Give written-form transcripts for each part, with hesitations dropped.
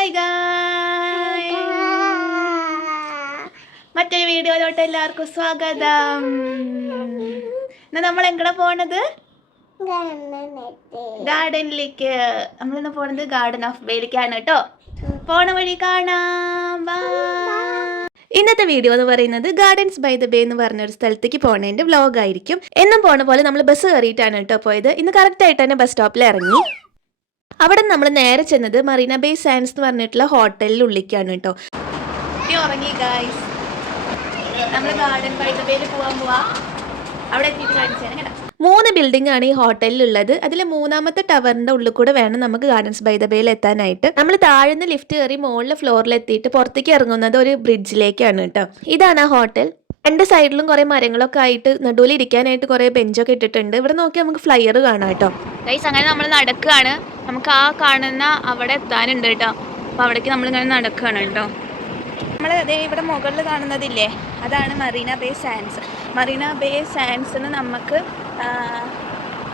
Hi guys, മറ്റൊരു വീഡിയോയിലോട്ട് എല്ലാവർക്കും സ്വാഗതം. ഇന്ന് നമ്മൾ എങ്ങടെ പോണത്? ഗാർഡനിലേക്ക്. നമ്മളിന്ന് പോണത് ഗാർഡൻ ഓഫ് ബേയിലേക്കാണ് കേട്ടോ. പോണ വഴി കാണാം. ഇന്നത്തെ വീഡിയോ എന്ന് പറയുന്നത് ഗാർഡൻസ് ബൈ ദ ബേ എന്ന് പറഞ്ഞൊരു സ്ഥലത്തേക്ക് പോണതിന്റെ വ്ലോഗ് ആയിരിക്കും. എന്നും പോണ പോലെ നമ്മൾ ബസ് കയറിയിട്ടാണ് കേട്ടോ പോയത്. ഇന്ന് കറക്റ്റ് ആയിട്ട് തന്നെ ബസ് സ്റ്റോപ്പിൽ ഇറങ്ങി. അവിടെ നമ്മൾ നേരെ ചെന്നത് മറീന ബേ സാൻഡ്സ് എന്ന് പറഞ്ഞിട്ടുള്ള ഹോട്ടലിൽ ഉള്ളിക്കാണ് കേട്ടോ. ഉറങ്ങി ഗായ്സ്. നമ്മൾ ഗാർഡൻ ബൈ ദ ബേയിൽ പോവാ. അവിടെ എത്തിയിട്ട് കാണിച്ചാണ് കേട്ടോ. 3 ബിൽഡിംഗ് ആണ് ഈ ഹോട്ടലിലുള്ളത്. അതിൽ 3ാമത്തെ ടവറിന്റെ ഉള്ളിൽ കൂടെ വേണം നമുക്ക് ഗാർഡൻസ് ബൈ ദ ബേയിൽ എത്താനായിട്ട്. നമ്മൾ താഴ്ന്ന് ലിഫ്റ്റ് കയറി മുകളിലെ ഫ്ലോറിൽ എത്തിയിട്ട് പുറത്തേക്ക് ഇറങ്ങുന്നത് ഒരു ബ്രിഡ്ജിലേക്കാണ് കേട്ടോ. ഇതാണ് ആ ഹോട്ടൽ. 2 സൈഡിലും കുറെ മരങ്ങളൊക്കെ ആയിട്ട് നടുവിൽ ഇരിക്കാനായിട്ട് കുറെ ബെഞ്ചൊക്കെ ഇട്ടിട്ടുണ്ട്. ഇവിടെ നോക്കി നമുക്ക് ഫ്ലയർ കാണാം കേട്ടോ. ഗൈസ്, അങ്ങനെ നമ്മൾ നടക്കുകയാണ്. നമുക്ക് ആ കാണുന്ന അവിടെ എത്താനുണ്ട് കേട്ടോ. അപ്പോൾ അവിടേക്ക് നമ്മളിങ്ങനെ നടക്കുകയാണ് കേട്ടോ. നമ്മൾ അതേ ഇവിടെ മുകളിൽ കാണുന്നതില്ലേ, അതാണ് Marina Bay Sands. Marina Bay സാൻഡ്സിന് നമുക്ക്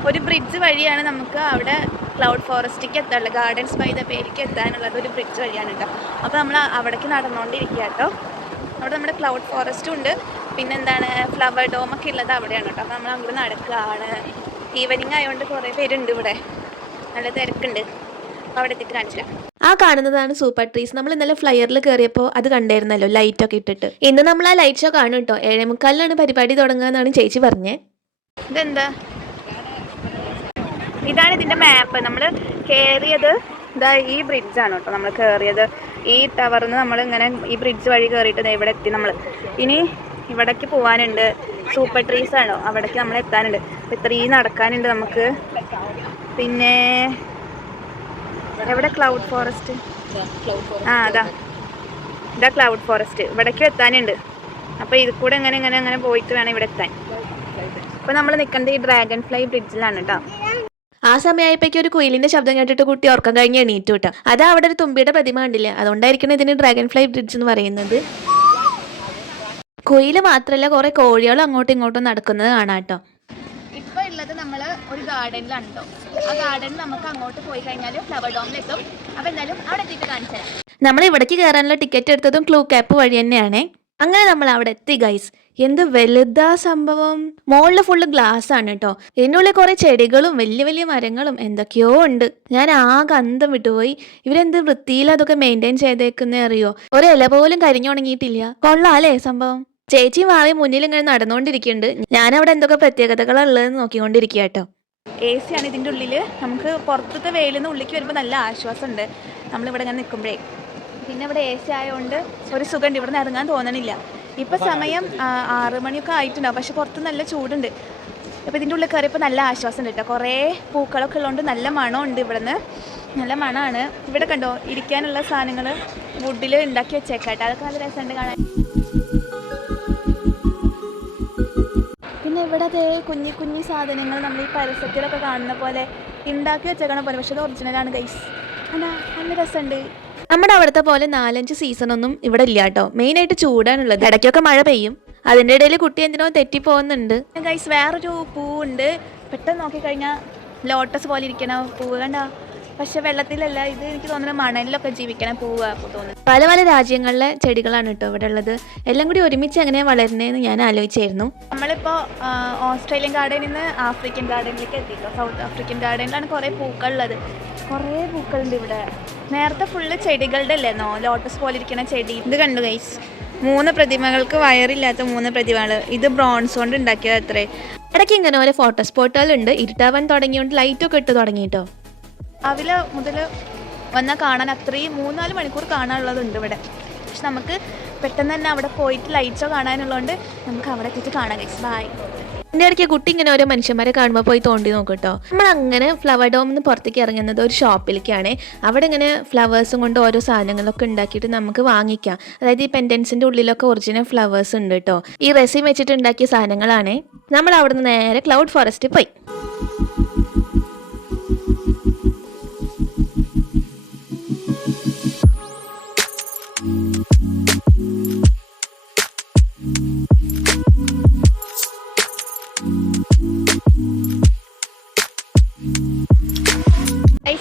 ഒരു ബ്രിഡ്ജ് വഴിയാണ് നമുക്ക് അവിടെ ക്ലൗഡ് ഫോറസ്റ്റിലേക്ക് എത്താനുള്ളത്. ഗാർഡൻസ് ബൈ ദ ബേയിലേക്ക് എത്താനുള്ളത് ഒരു ബ്രിഡ്ജ് വഴിയാണ് കേട്ടോ. അപ്പോൾ നമ്മൾ അവിടേക്ക് നടന്നുകൊണ്ടിരിക്കുക കേട്ടോ. അവിടെ നമ്മുടെ ക്ലൗഡ് ഫോറസ്റ്റും ഉണ്ട്, പിന്നെന്താണ് ഫ്ലവർ ഡോമൊക്കെ ഉള്ളത് അവിടെയാണ് കേട്ടോ. അപ്പോൾ നമ്മൾ അങ്ങോട്ട് നടക്കുകയാണ്. ഈവനിങ് ആയതുകൊണ്ട് കുറേ പേരുണ്ട് ഇവിടെ, നല്ല തിരക്കുണ്ട്. അപ്പോൾ അവിടെ എത്തിയിട്ട് കാണിച്ചില്ല. ആ കാണുന്നതാണ് സൂപ്പർ ട്രീസ്. നമ്മൾ ഇന്നലെ ഫ്ലയറിൽ കയറിയപ്പോൾ അത് കണ്ടായിരുന്നല്ലോ, ലൈറ്റൊക്കെ ഇട്ടിട്ട്. ഇന്ന് നമ്മൾ ആ ലൈറ്റ് ഷോ കാണും കേട്ടോ. 7:45 പരിപാടി തുടങ്ങുക എന്നാണ് ചേച്ചി പറഞ്ഞത്. ഇതെന്താ? ഇതാണ് ഇതിൻ്റെ മാപ്പ്. നമ്മൾ കയറിയത് ഇതാ ഈ ബ്രിഡ്ജാണ് കേട്ടോ. നമ്മൾ കയറിയത് ഈ ടവറിൽ നിന്ന് നമ്മൾ ഇങ്ങനെ ഈ ബ്രിഡ്ജ് വഴി കയറിയിട്ട് ഇവിടെ എത്തി. നമ്മൾ ഇനി ഇവിടേക്ക് പോകാനുണ്ട്. സൂപ്പർ ട്രീസ് ആണോ, അവിടേക്ക് നമ്മൾ എത്താനുണ്ട്. ഇത്രയും നടക്കാനുണ്ട് നമുക്ക്. പിന്നെ എവിടെ ക്ലൗഡ് ഫോറസ്റ്റ്? അതാ ക്ലൗഡ് ഫോറസ്റ്റ്. ഇവിടേക്കും എത്താനുണ്ട്. അപ്പോൾ ഇത് കൂടെ അങ്ങനെ പോയിട്ട് വേണം ഇവിടെ എത്താൻ. അപ്പോൾ നമ്മൾ നിൽക്കേണ്ടത് ഈ ഡ്രാഗൺ ഫ്ലൈ ബ്രിഡ്ജിലാണ് കേട്ടോ. ആ സമയമായപ്പോഴേക്കും ഒരു കുയിലിന്റെ ശബ്ദം കേട്ടിട്ട് കുട്ടി ഉറക്കം കഴിഞ്ഞ് എണീറ്റു കേട്ടോ. അതാ അവിടെ ഒരു തുമ്പിയുടെ പ്രതിമ കണ്ടില്ല, അതുകൊണ്ടായിരിക്കണം ഇതിന് ഡ്രാഗൺ ഫ്ലൈ ബ്രിഡ്ജ് എന്ന് പറയുന്നത്. കുയിൽ മാത്രമല്ല, കുറെ കോഴികളും അങ്ങോട്ടും ഇങ്ങോട്ടും നടക്കുന്നത് കാണാം കേട്ടോ. ഇപ്പൊ ഉള്ളത് നമ്മൾ ഒരു ഗാർഡനിലാണ് കേട്ടോ. ആ ഗാർഡനിൽ നമുക്ക് അങ്ങോട്ട് പോയി കഴിഞ്ഞാൽ ഫ്ലവർ ഡോമിലെത്തും. അപ്പൊ എന്തായാലും അവിടെ എത്തിയിട്ട് കാണിച്ചു തരാം. നമ്മൾ ഇവിടേക്ക് കയറാനുള്ള ടിക്കറ്റ് എടുത്തതും ക്ലൂ ക്യാപ്പ് വഴി തന്നെയാണേ. അങ്ങനെ നമ്മൾ അവിടെ എത്തി ഗൈസ്. എന്ത് വലുതാ സംഭവം. മുകളിൽ ഫുള്ള് ഗ്ലാസ് ആണ് കേട്ടോ. ഇതിനുള്ളിൽ കുറെ ചെടികളും വലിയ വലിയ മരങ്ങളും എന്തൊക്കെയോ ഉണ്ട്. ഞാൻ ആകെ അന്തം വിട്ടുപോയി. ഇവരെന്ത് വൃത്തിയിൽ അതൊക്കെ മെയിൻറ്റെയിൻ ചെയ്തേക്കുന്നേ അറിയോ. ഒരു ഇല പോലും കരിഞ്ഞുണങ്ങിയിട്ടില്ല. കൊള്ളാല്ലേ സംഭവം. ചേച്ചിയും വാവയും മുന്നിൽ ഇങ്ങനെ നടന്നുകൊണ്ടിരിക്കുന്നുണ്ട്. ഞാനവിടെ എന്തൊക്കെ പ്രത്യേകതകളുള്ളതെന്ന് നോക്കിക്കൊണ്ടിരിക്കുക കേട്ടോ. AC ആണ് ഇതിൻ്റെ ഉള്ളിൽ. നമുക്ക് പുറത്തത്തെ വെയിലിൽ നിന്ന് ഉള്ളിലേക്ക് വരുമ്പോൾ നല്ല ആശ്വാസമുണ്ട് നമ്മളിവിടെ ഇങ്ങനെ നിൽക്കുമ്പോഴേ. പിന്നെ ഇവിടെ AC ആയതുകൊണ്ട് ഒരു സുഖമുണ്ട്. ഇവിടെ നിന്ന് ഇറങ്ങാൻ തോന്നണില്ല. ഇപ്പം സമയം 6 മണിയൊക്കെ ആയിട്ടുണ്ടാവും, പക്ഷെ പുറത്ത് നല്ല ചൂടുണ്ട്. അപ്പോൾ ഇതിൻ്റെ ഉള്ളിൽ കയറിയപ്പോൾ നല്ല ആശ്വാസം ഉണ്ട് കേട്ടോ. കുറേ പൂക്കളൊക്കെ ഉള്ളതുകൊണ്ട് നല്ല മണമുണ്ട്. ഇവിടെ നിന്ന് നല്ല മണമാണ്. ഇവിടെ കണ്ടോ ഇരിക്കാനുള്ള സാധനങ്ങൾ വുഡിൽ ഉണ്ടാക്കി വെച്ചേക്കാട്ടോ. അതൊക്കെ നല്ല രസമുണ്ട് കാണാൻ. പിന്നെ ഇവിടെ അതേ കുഞ്ഞി കുഞ്ഞി സാധനങ്ങൾ നമ്മൾ ഈ പരസ്യത്തിലൊക്കെ കാണുന്ന പോലെ ഉണ്ടാക്കി വെച്ചേക്കണ പോലെ, പക്ഷെ അത് ഒറിജിനലാണ് ഗൈസ്. അല്ല നല്ല രസമുണ്ട്. നമ്മുടെ അവിടുത്തെ പോലെ 4-5 സീസണൊന്നും ഇവിടെ ഇല്ല കേട്ടോ. മെയിനായിട്ട് ചൂടാണുള്ളത്. ഇടയ്ക്കൊക്കെ മഴ പെയ്യും. അതിൻ്റെ ഇടയിൽ കുട്ടി എന്തിനോ തെറ്റിപ്പോകുന്നുണ്ട് ഗൈസ്. വേറൊരു പൂവുണ്ട്. പെട്ടെന്ന് നോക്കിക്കഴിഞ്ഞാൽ ലോട്ടസ് പോലെ ഇരിക്കണ പൂവ് കണ്ട, പക്ഷെ വെള്ളത്തിലല്ല. ഇത് എനിക്ക് തോന്നുന്നത് മണലിലൊക്കെ ജീവിക്കണ പൂവാ തോന്നുന്നത്. പല പല രാജ്യങ്ങളിലെ ചെടികളാണ് കേട്ടോ ഇവിടെ ഉള്ളത്. എല്ലാം കൂടി ഒരുമിച്ച് എങ്ങനെയാണ് വളരുന്നതെന്ന് ഞാൻ ആലോചിച്ചായിരുന്നു. നമ്മളിപ്പോൾ ഓസ്ട്രേലിയൻ ഗാർഡനിൽ നിന്ന് ആഫ്രിക്കൻ ഗാർഡനിലേക്ക് എത്തിയിട്ടോ. സൗത്ത് ആഫ്രിക്കൻ ഗാർഡനിലാണ് കുറേ പൂക്കളുള്ളത്. കുറേ പൂക്കളുണ്ട് ഇവിടെ. നേരത്തെ ഫുള്ള് ചെടികളുടെ അല്ലേന്നോ, ലോട്ടസ് പോലെ ഇരിക്കുന്ന ചെടി. ഇത് കണ്ടു ഗൈസ്, 3 പ്രതിമകൾക്ക് വയറില്ലാത്ത 3 പ്രതിമകൾ. ഇത് ബ്രോൺസ് കൊണ്ട് ഉണ്ടാക്കിയത് അത്രേ. ഇടയ്ക്ക് ഇങ്ങനെ ഓരോ ഫോട്ടോ സ്പോട്ടുകളുണ്ട്. ഇരുട്ടാവാൻ തുടങ്ങിയോണ്ട് ലൈറ്റൊക്കെ ഇട്ട് തുടങ്ങിയിട്ടോ. രാവിലെ മുതൽ വന്നാൽ കാണാൻ അത്രയും 3-4 മണിക്കൂർ കാണാനുള്ളതുണ്ട് ഇവിടെ. പക്ഷെ നമുക്ക് പെട്ടെന്ന് തന്നെ അവിടെ പോയിട്ട് ലൈറ്റ് ഷോ കാണാനുള്ളതുകൊണ്ട് നമുക്ക് അവിടെ എത്തിയിട്ട് കാണാം ഗൈസ്. ബൈ. എൻ്റെ ഇടയ്ക്ക് കുട്ടി ഇങ്ങനെ ഓരോ മനുഷ്യന്മാരെ കാണുമ്പോൾ പോയി തോണ്ടി നോക്കും കേട്ടോ. നമ്മൾ അങ്ങനെ ഫ്ലവർ ഡോമിൽ നിന്ന് പുറത്തേക്ക് ഇറങ്ങുന്നത് ഒരു ഷോപ്പിലേക്കാണ്. അവിടെ ഇങ്ങനെ ഫ്ലവേഴ്സും കൊണ്ട് ഓരോ സാധനങ്ങളൊക്കെ ഉണ്ടാക്കിയിട്ട് നമുക്ക് വാങ്ങിക്കാം. അതായത് ഈ പെൻഡൻസിൻ്റെ ഉള്ളിലൊക്കെ ഒറിജിനൽ ഫ്ലവേഴ്സ് ഉണ്ട് കേട്ടോ. ഈ റെസിൻ വെച്ചിട്ട് ഉണ്ടാക്കിയ സാധനങ്ങളാണ്. നമ്മൾ അവിടെ നിന്ന് നേരെ ക്ലൗഡ് ഫോറസ്റ്റ് പോയി.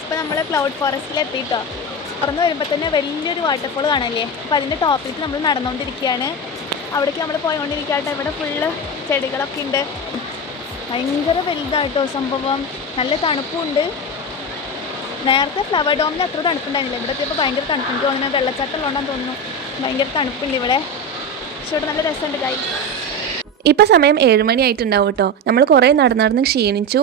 ഇപ്പോൾ നമ്മൾ ക്ലൗഡ് ഫോറസ്റ്റിൽ എത്തിയിട്ടോ. തുറന്ന് വരുമ്പോൾ തന്നെ വലിയൊരു വാട്ടർഫോൾ കാണല്ലേ. അപ്പോൾ അതിൻ്റെ ടോപ്പിലേക്ക് നമ്മൾ നടന്നുകൊണ്ടിരിക്കുകയാണ്. അവിടേക്ക് നമ്മൾ പോയിക്കൊണ്ടിരിക്കുകയായിട്ട്. ഇവിടെ ഫുള്ള് ചെടികളൊക്കെ ഉണ്ട്. ഭയങ്കര വലുതായിട്ടോ സംഭവം. നല്ല തണുപ്പുണ്ട്. നേരത്തെ ഫ്ലവർ ഡോമിൽ അത്ര തണുപ്പുണ്ടായിരുന്നില്ല. ഇവിടെ എത്തിയപ്പോൾ ഭയങ്കര തണുപ്പ്. എനിക്ക് തോന്നുന്നത് വെള്ളച്ചാട്ടം ഉള്ളതുകൊണ്ടാന്ന് തോന്നുന്നു. ഭയങ്കര തണുപ്പുണ്ട് ഇവിടെ. പക്ഷേ ഇവിടെ നല്ല രസമുണ്ട് കായ്. ഇപ്പം സമയം 7 മണി ആയിട്ടുണ്ടാവും കേട്ടോ. നമ്മൾ കുറേ നടന്ന് ക്ഷീണിച്ചു.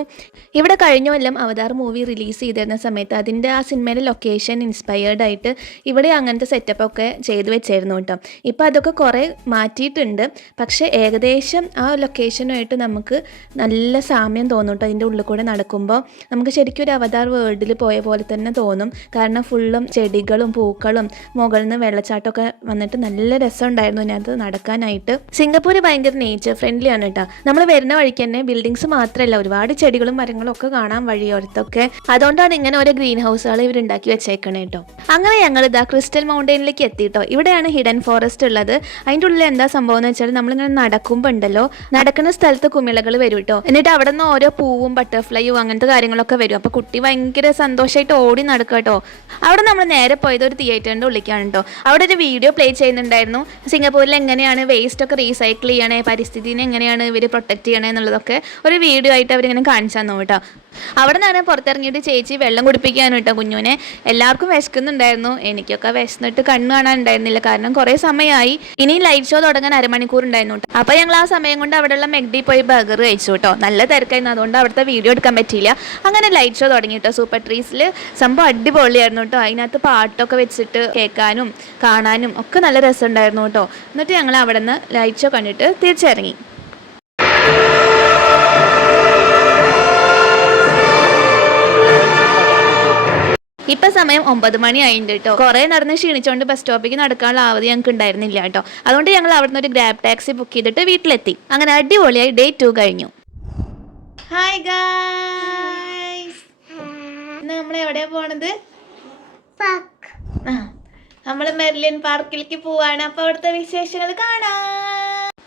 ഇവിടെ കഴിഞ്ഞ കൊല്ലം അവതാർ മൂവി റിലീസ് ചെയ്തിരുന്ന സമയത്ത് അതിൻ്റെ ആ സിനിമയുടെ ലൊക്കേഷൻ ഇൻസ്പയർഡ് ആയിട്ട് ഇവിടെ അങ്ങനത്തെ സെറ്റപ്പൊക്കെ ചെയ്തു വെച്ചായിരുന്നു കേട്ടോ. ഇപ്പോൾ അതൊക്കെ കുറേ മാറ്റിയിട്ടുണ്ട്. പക്ഷേ ഏകദേശം ആ ലൊക്കേഷനുമായിട്ട് നമുക്ക് നല്ല സാമ്യം തോന്നും കേട്ടോ. അതിൻ്റെ ഉള്ളിൽ കൂടെ നടക്കുമ്പോൾ നമുക്ക് ശരിക്കും ഒരു അവതാർ വേൾഡിൽ പോയ പോലെ തന്നെ തോന്നും. കാരണം ഫുള്ളും ചെടികളും പൂക്കളും മുകളിൽ നിന്ന് വെള്ളച്ചാട്ടമൊക്കെ വന്നിട്ട് നല്ല രസമുണ്ടായിരുന്നു അതിനകത്ത് നടക്കാനായിട്ട്. സിംഗപ്പൂർ ഭയങ്കര നേച്ചർ ഫ്രണ്ട്ലി ആണ് കേട്ടോ. നമ്മൾ വരുന്ന വഴിക്ക് തന്നെ ബിൽഡിങ്സ് മാത്രമല്ല ഒരുപാട് ചെടികളും മരങ്ങളും ഒക്കെ കാണാൻ വഴിയോരത്തൊക്കെ. അതുകൊണ്ടാണ് ഇങ്ങനെ ഓരോ ഗ്രീൻ ഹൗസുകൾ ഇവരുണ്ടാക്കി വെച്ചേക്കണേ കേട്ടോ. അങ്ങനെ ഞങ്ങൾ ഇതാ ക്രിസ്റ്റൽ മൗണ്ടൈനിലേക്ക് എത്തിയിട്ടോ. ഇവിടെയാണ് ഹിഡൻ ഫോറസ്റ്റ് ഉള്ളത്. അതിൻ്റെ ഉള്ളിൽ എന്താ സംഭവം എന്ന് വെച്ചാൽ നമ്മളിങ്ങനെ നടക്കുമ്പോൾ ഉണ്ടല്ലോ, നടക്കുന്ന സ്ഥലത്ത് കുമിളകൾ വരും കേട്ടോ. എന്നിട്ട് അവിടെ നിന്ന് ഓരോ പൂവും ബട്ടർഫ്ലൈയും അങ്ങനത്തെ കാര്യങ്ങളൊക്കെ വരും. അപ്പോൾ കുട്ടി ഭയങ്കര സന്തോഷമായിട്ട് ഓടി നടക്കുക കേട്ടോ. അവിടെ നമ്മൾ നേരെ പോയത് ഒരു തിയേറ്ററിൻ്റെ ഉള്ളിലേക്കാണ് കേട്ടോ. അവിടെ ഒരു വീഡിയോ പ്ലേ ചെയ്യുന്നുണ്ടായിരുന്നു. സിംഗപ്പൂരിൽ എങ്ങനെയാണ് വേസ്റ്റ് ഒക്കെ റീസൈക്കിൾ ചെയ്യണേ, പരിസ്ഥിതിനെ എങ്ങനെയാണ് ഇവർ പ്രൊട്ടക്ട് ചെയ്യണേ എന്നുള്ളതൊക്കെ ഒരു വീഡിയോ ആയിട്ട് അവരിങ്ങനെ കാണിച്ചു തന്നു കേട്ടോ. അവിടെ നിന്നാണ് പുറത്തിറങ്ങിയിട്ട് ചേച്ചി വെള്ളം കുടിപ്പിക്കാനും കേട്ടോ കുഞ്ഞുവിനെ. എല്ലാവർക്കും വിശക്കുന്നുണ്ടായിരുന്നു. എനിക്കൊക്കെ വിശന്നിട്ട് കണ്ണ് കാണാനുണ്ടായിരുന്നില്ല. കാരണം കുറേ സമയമായി. ഇനി ലൈറ്റ് ഷോ തുടങ്ങാൻ അരമണിക്കൂർ ഉണ്ടായിരുന്നു കേട്ടോ. അപ്പോൾ ഞങ്ങൾ ആ സമയം കൊണ്ട് അവിടെയുള്ള മെഗ്ഡി പോയി ബർഗർ കഴിച്ചു കേട്ടോ. നല്ല തിരക്കായിരുന്നു. അതുകൊണ്ട് അവിടുത്തെ വീഡിയോ എടുക്കാൻ പറ്റിയില്ല. അങ്ങനെ ലൈറ്റ് ഷോ തുടങ്ങി കേട്ടോ. സൂപ്പർ ട്രീസിൽ സംഭവം അടിപൊളിയായിരുന്നു കേട്ടോ. അതിനകത്ത് പാട്ടൊക്കെ വെച്ചിട്ട് കേൾക്കാനും കാണാനും ഒക്കെ നല്ല രസമുണ്ടായിരുന്നു കേട്ടോ. എന്നിട്ട് ഞങ്ങൾ അവിടെ നിന്ന് ലൈറ്റ് ഷോ കണ്ടിട്ട് തിരിച്ചിറങ്ങി. ഇപ്പം സമയം 9 മണി ആയിട്ടുണ്ട് കേട്ടോ. കുറേ നടന്ന് ക്ഷീണിച്ചുകൊണ്ട് ബസ് സ്റ്റോപ്പിലേക്ക് നടക്കാനുള്ള അവധി ഞങ്ങൾക്ക് ഉണ്ടായിരുന്നില്ല കേട്ടോ. അതുകൊണ്ട് ഞങ്ങൾ അവിടെ നിന്ന് ഒരു ഗ്രാബ് ടാക്സി ബുക്ക് ചെയ്തിട്ട് വീട്ടിലെത്തി. അങ്ങനെ അടിപൊളിയായി ഡേ 2 കഴിഞ്ഞു. ഹായ് ഗായ്സ്, ഇന്ന് നമ്മൾ എവിടെയാ പോണത്? നമ്മൾ മെർലിൻ പാർക്കിലേക്ക് പോവാണ്. അപ്പോൾ അവിടുത്തെ വിശേഷങ്ങൾ കാണാം.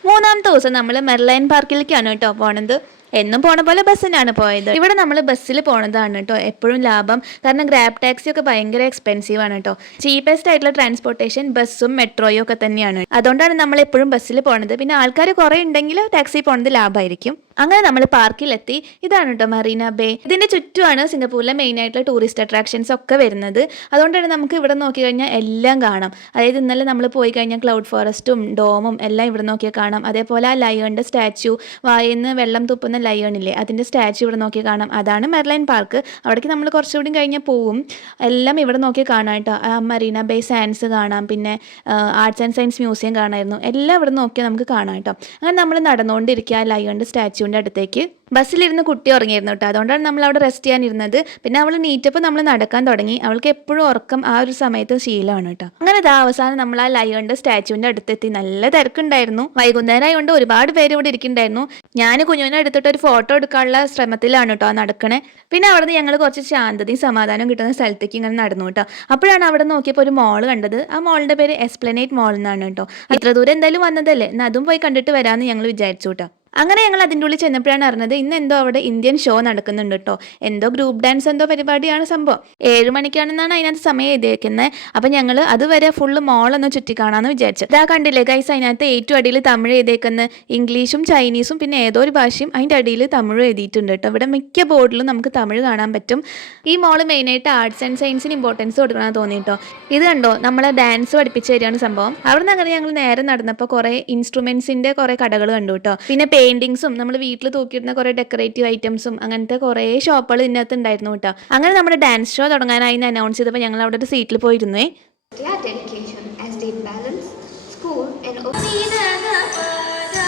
3-ാമത്തെ ദിവസം നമ്മൾ മെർലൈൻ പാർക്കിലേക്കാണ് കേട്ടോ പോണത്. എന്നും പോണ പോലെ ബസ്സിനാണ് പോയത്. ഇവിടെ നമ്മൾ ബസ്സിൽ പോണതാണ് കേട്ടോ എപ്പോഴും ലാഭം. കാരണം ഗ്രാബ് ടാക്സി ഒക്കെ ഭയങ്കര എക്സ്പെൻസീവ് ആണ് കേട്ടോ. ചീപ്പസ്റ്റ് ആയിട്ടുള്ള ട്രാൻസ്പോർട്ടേഷൻ ബസ്സും മെട്രോയും ഒക്കെ തന്നെയാണ്. അതുകൊണ്ടാണ് നമ്മൾ എപ്പോഴും ബസ്സിൽ പോണത്. പിന്നെ ആൾക്കാർ കുറേ ഉണ്ടെങ്കിൽ ടാക്സി പോണത് ലാഭമായിരിക്കും. അങ്ങനെ നമ്മൾ പാർക്കിലെത്തി. ഇതാണ് കേട്ടോ മറീന ബേ. ഇതിൻ്റെ ചുറ്റുമാണ് സിംഗപ്പൂരിലെ മെയിൻ ആയിട്ടുള്ള ടൂറിസ്റ്റ് അട്രാക്ഷൻസ് ഒക്കെ വരുന്നത്. അതുകൊണ്ടാണ് നമുക്ക് ഇവിടെ നോക്കിക്കഴിഞ്ഞാൽ എല്ലാം കാണാം. അതായത് ഇന്നലെ നമ്മൾ പോയി കഴിഞ്ഞാൽ ക്ലൗഡ് ഫോറസ്റ്റും ഡോമും എല്ലാം ഇവിടെ നോക്കിയാൽ കാണാം. അതേപോലെ ആ ലയണിൻ്റെ സ്റ്റാച്യു, വായിന്ന് വെള്ളം തുപ്പുന്ന ലയണില്ലേ, അതിൻ്റെ സ്റ്റാച്യു ഇവിടെ നോക്കിയാൽ കാണാം. അതാണ് മെർലൈൻ പാർക്ക്. അവിടേക്ക് നമ്മൾ കുറച്ചുകൂടി കഴിഞ്ഞാൽ പോവും. എല്ലാം ഇവിടെ നോക്കിയാൽ കാണാം കേട്ടോ. ആ മറീന ബേ സാൻഡ്സ് കാണാം, പിന്നെ ആർട്സ് ആൻഡ് സയൻസ് മ്യൂസിയം കാണാമായിരുന്നു. എല്ലാം ഇവിടെ നോക്കിയാൽ നമുക്ക് കാണാം കേട്ടോ. അങ്ങനെ നമ്മൾ നടന്നുകൊണ്ടിരിക്കുക ലയണിൻ്റെ സ്റ്റാച്യുവിൻ്റെ അടുത്തേക്ക്. ബസ്സിലിരുന്ന് കുട്ടി ഉറങ്ങിയിരുന്നു കേട്ടോ. അതുകൊണ്ടാണ് നമ്മൾ അവിടെ റെസ്റ്റ് ചെയ്യാനിരുന്നത്. പിന്നെ അവൾ നീറ്റപ്പോൾ നമ്മൾ നടക്കാൻ തുടങ്ങി. അവൾക്ക് എപ്പോഴും ഉറക്കം ആ ഒരു സമയത്ത് ശീലമാണ് കേട്ടോ. അങ്ങനെ അവസാനം നമ്മൾ ആ ലയണിൻ്റെ സ്റ്റാച്യുവിൻ്റെ അടുത്തെത്തി. നല്ല തിരക്കുണ്ടായിരുന്നു. വൈകുന്നേരം ആയതുകൊണ്ട് ഒരുപാട് പേര് ഇവിടെ ഇരിക്കുന്നുണ്ടായിരുന്നു. ഞാൻ കുഞ്ഞുവിനെ എടുത്തിട്ട് ഒരു ഫോട്ടോ എടുക്കാനുള്ള ശ്രമത്തിലാണ് കേട്ടോ നടക്കണേ. പിന്നെ അവിടെ നിന്ന് ഞങ്ങൾ കുറച്ച് ശാന്തതയും സമാധാനവും കിട്ടുന്ന സ്ഥലത്തേക്ക് ഇങ്ങനെ നടന്നു കേട്ടോ. അപ്പോഴാണ് അവിടെ നോക്കിയപ്പോൾ ഒരു മോൾ കണ്ടത്. ആ മോളിൻ്റെ പേര് എസ്പ്ലനേറ്റ് മോൾ എന്നാണ് കേട്ടോ. ഇത്ര ദൂരം എന്തായാലും വന്നതല്ലേ, എന്നാൽ അതും പോയി കണ്ടിട്ട് വരാമെന്ന് ഞങ്ങൾ വിചാരിച്ചു കേട്ടോ. അങ്ങനെ ഞങ്ങൾ അതിൻ്റെ ഉള്ളിൽ ചെന്നപ്പോഴാണ് അറിഞ്ഞത് ഇന്ന് എന്തോ അവിടെ ഇന്ത്യൻ ഷോ നടക്കുന്നുണ്ട് കേട്ടോ. എന്തോ ഗ്രൂപ്പ് ഡാൻസ് എന്തോ പരിപാടിയാണ് സംഭവം. 7 മണിക്കാണെന്നാണ് അതിനകത്ത് സമയം എഴുതിയേക്കുന്നത്. അപ്പം ഞങ്ങൾ അതുവരെ ഫുള്ള് മോളൊന്ന് ചുറ്റിക്കാണാമെന്ന് വിചാരിച്ചു. ഇതാ കണ്ടില്ലേ ഗൈസ്, അതിനകത്ത് ഏറ്റവും അടിയിൽ തമിഴ് എഴുതിയേക്കുന്നത്. ഇംഗ്ലീഷും ചൈനീസും പിന്നെ ഏതോ ഒരു ഭാഷയും അതിൻ്റെ അടിയിൽ തമിഴ് എഴുതിയിട്ടുണ്ട് കേട്ടോ. ഇവിടെ മിക്ക ബോർഡിലും നമുക്ക് തമിഴ് കാണാൻ പറ്റും. ഈ മോള് മെയിനായിട്ട് ആർട്സ് ആൻഡ് സയൻസിന് ഇമ്പോർട്ടൻസ് കൊടുക്കണമെന്ന് തോന്നി കേട്ടോ. ഇത് കണ്ടോ, നമ്മളെ ഡാൻസ് പഠിപ്പിച്ച് തരികയാണ് സംഭവം. അവിടെ നിന്ന് അങ്ങനെ ഞങ്ങൾ നേരെ നടന്നപ്പോൾ കുറേ ഇൻസ്ട്രുമെൻസിൻ്റെ കുറേ കടകൾ കണ്ടു കേട്ടോ. പിന്നെ പെയിന്റിങ്സും നമ്മൾ വീട്ടിൽ തൂക്കിയിരുന്ന കുറേ ഡെക്കറേറ്റീവ് ഐറ്റംസും അങ്ങനത്തെ കുറേ ഷോപ്പുകൾ ഇതിനകത്ത് ഉണ്ടായിരുന്നു കേട്ടോ. അങ്ങനെ നമ്മുടെ ഡാൻസ് ഷോ തുടങ്ങാനായി അനൗൺസ് ചെയ്തപ്പോൾ ഞങ്ങൾ അവിടെ ഒരു സീറ്റിൽ പോയിരുന്നേ.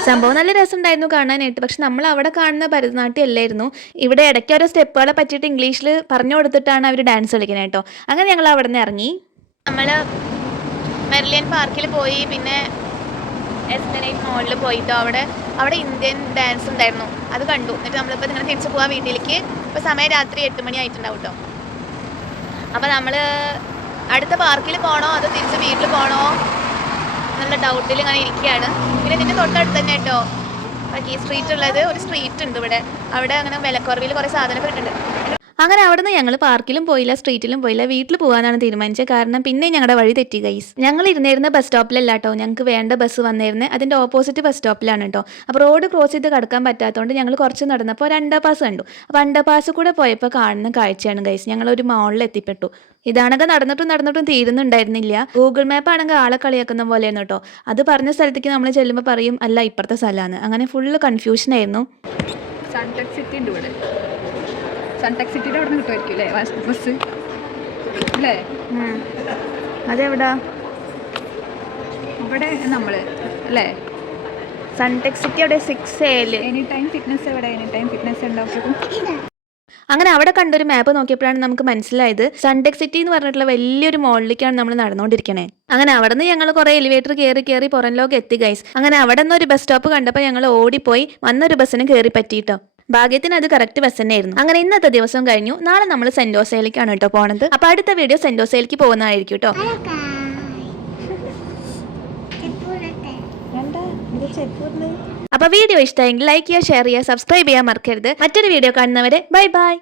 സംഭവം നല്ല രസമുണ്ടായിരുന്നു കാണാനായിട്ട്. പക്ഷെ നമ്മൾ അവിടെ കാണുന്ന ഭരതനാട്യം അല്ലായിരുന്നു. ഇവിടെ ഇടയ്ക്ക് ഓരോ സ്റ്റെപ്പുകളെ പറ്റിയിട്ട് ഇംഗ്ലീഷിൽ പറഞ്ഞു കൊടുത്തിട്ടാണ് അവർ ഡാൻസ് കളിക്കുന്നത് കേട്ടോ. അങ്ങനെ ഞങ്ങൾ അവിടെ നിന്ന് ഇറങ്ങി. നമ്മൾ മെർലിൻ പാർക്കിൽ പോയി, പിന്നെ എസ്പ്ലനേഡ് മോളിൽ പോയിട്ടോ. അവിടെ ഇന്ത്യൻ ഡാൻസ് ഉണ്ടായിരുന്നു, അത് കണ്ടു. എന്നിട്ട് നമ്മളിപ്പോൾ ഇങ്ങനെ തിരിച്ച് പോകാൻ വീട്ടിലേക്ക്. ഇപ്പോൾ സമയം രാത്രി 8 മണി ആയിട്ടുണ്ടാവും കേട്ടോ. അപ്പോൾ നമ്മൾ അടുത്ത പാർക്കിൽ പോകണോ അതോ തിരിച്ച് വീട്ടിൽ പോകണോ എന്നുള്ള ഡൗട്ടിൽ ഇങ്ങനെ ഇരിക്കുകയാണ്. പിന്നെ ഇതിൻ്റെ തൊട്ടടുത്ത് തന്നെ കേട്ടോ ഈ സ്ട്രീറ്റ് ഉള്ളത്. ഒരു സ്ട്രീറ്റ് ഉണ്ട് ഇവിടെ. അവിടെ അങ്ങനെ വിലക്കുറവിൽ കുറേ സാധനമൊക്കെ കിട്ടുന്നുണ്ട്. അങ്ങനെ അവിടെ നിന്ന് ഞങ്ങൾ പാർക്കിലും പോയില്ല, സ്ട്രീറ്റിലും പോയില്ല, വീട്ടിൽ പോകാനാണ് തീരുമാനിച്ചത്. കാരണം പിന്നെ ഞങ്ങളുടെ വഴി തെറ്റി ഗൈസ്. ഞങ്ങൾ ഇരുന്നിരുന്ന ബസ് സ്റ്റോപ്പിലല്ല കേട്ടോ, ഞങ്ങൾക്ക് വേണ്ട ബസ് വന്നിരുന്നത് അതിൻ്റെ ഓപ്പോസിറ്റ് ബസ് സ്റ്റോപ്പിലാണ് കേട്ടോ. അപ്പോൾ റോഡ് ക്രോസ് ചെയ്ത് കടക്കാൻ പറ്റാത്തതുകൊണ്ട് ഞങ്ങൾ കുറച്ച് നടന്നപ്പോൾ ഒരു അണ്ടർപാസ് കണ്ടു. അപ്പോൾ അണ്ടർപാസ് കൂടെ പോയപ്പോൾ കാണുന്ന കാഴ്ചയാണ് ഗൈസ്. ഞങ്ങളൊരു മാളിൽ എത്തിപ്പെട്ടു. ഇതാണെങ്കിൽ നടന്നിട്ടും തീരുന്നുണ്ടായിരുന്നില്ല. ഗൂഗിൾ മാപ്പ് ആണെങ്കിൽ ആളെ കളിയാക്കുന്ന പോലെയാണ് കേട്ടോ. അത് പറഞ്ഞ സ്ഥലത്തേക്ക് നമ്മൾ ചെല്ലുമ്പോൾ പറയും അല്ല ഇപ്പുറത്തെ സ്ഥലമാണ്. അങ്ങനെ ഫുള്ള് കൺഫ്യൂഷൻ ആയിരുന്നു. സൺടെക് സിറ്റി ഉണ്ട് ഇവിടെ. സൺടെക് സിറ്റിയുടെ അവിടെ നിന്ന് കിട്ടുമായിരിക്കും അല്ലേ ബസ് അല്ലേ? അതെവിടാ? ഇവിടെ നമ്മൾ അല്ലേ? സൺടെക് സിറ്റി അവിടെ 6A എനി ടൈം ഫിറ്റ്നസ് എവിടെ? എനി ടൈം ഫിറ്റ്നസ് ഉണ്ടാവും. അങ്ങനെ അവിടെ കണ്ടൊരു മാപ്പ് നോക്കിയപ്പോഴാണ് നമുക്ക് മനസ്സിലായത് സൺടെക് സിറ്റി എന്ന് പറഞ്ഞിട്ടുള്ള വലിയൊരു മോളിലേക്കാണ് നമ്മൾ നടന്നുകൊണ്ടിരിക്കണേ. അങ്ങനെ അവിടെ നിന്ന് ഞങ്ങൾ കുറേ എലിവേറ്റർ കയറി പുറം ലോകം എത്തി ഗൈസ്. അങ്ങനെ അവിടെ നിന്ന് ഒരു ബസ് സ്റ്റോപ്പ് കണ്ടപ്പോൾ ഞങ്ങൾ ഓടിപ്പോയി വന്നൊരു ബസ്സിന് കയറി പറ്റിയിട്ടോ. ഭാഗ്യത്തിന് അത് കറക്റ്റ് ബസ് തന്നെയായിരുന്നു. അങ്ങനെ ഇന്നത്തെ ദിവസം കഴിഞ്ഞു. നാളെ നമ്മൾ സെന്റോസയിലേക്കാണ് കേട്ടോ പോണത്. അപ്പൊ അടുത്ത വീഡിയോ സെന്റോസയിലേക്ക് പോകുന്നതായിരിക്കും കേട്ടോ. അപ്പൊ വീഡിയോ ഇഷ്ടമായെങ്കിൽ ലൈക്ക് ചെയ്യുക, ഷെയർ ചെയ്യുക, സബ്സ്ക്രൈബ് ചെയ്യാൻ മറക്കരുത്. മറ്റൊരു വീഡിയോ കാണുന്നവരെ ബൈ ബൈ.